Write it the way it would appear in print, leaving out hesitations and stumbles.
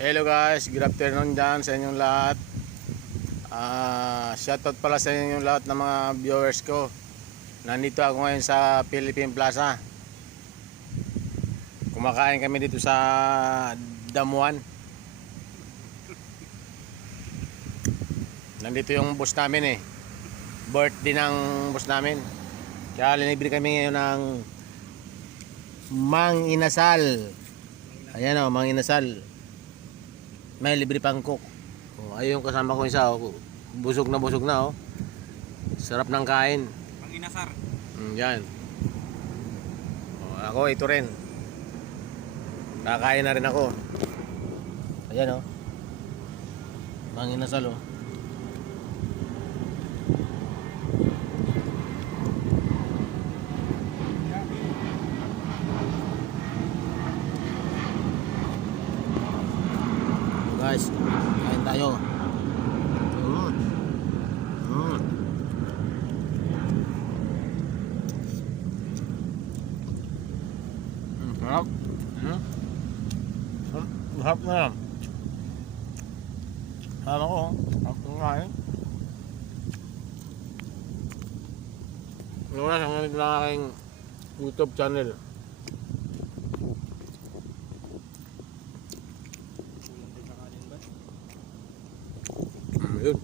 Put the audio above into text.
Hello guys, good afternoon dyan sa inyong lahat. Shoutout pala sa inyong lahat ng mga viewers ko. Nandito ako ngayon sa Philippine Plaza. Kumakain kami dito sa Damuan. Nandito yung boss namin eh. Birthday ng boss namin. Kaya linibili kami ngayon ng Mang Inasal. Ayan o, Mang Inasal. May libre pang cook. Oh, ayun kasama ko isa, oh. Busog na oh. Sarap ng kain. Pang inasar. Yan. Oh, ako ito rin. Kakain na rin ako. Ayan oh. Mang Inasal oh. Guys, kain tayo. Sarap. Sarap na yan. Sana ko, sarap na kain. Ano na, sangalit lang aking YouTube channel. Yun.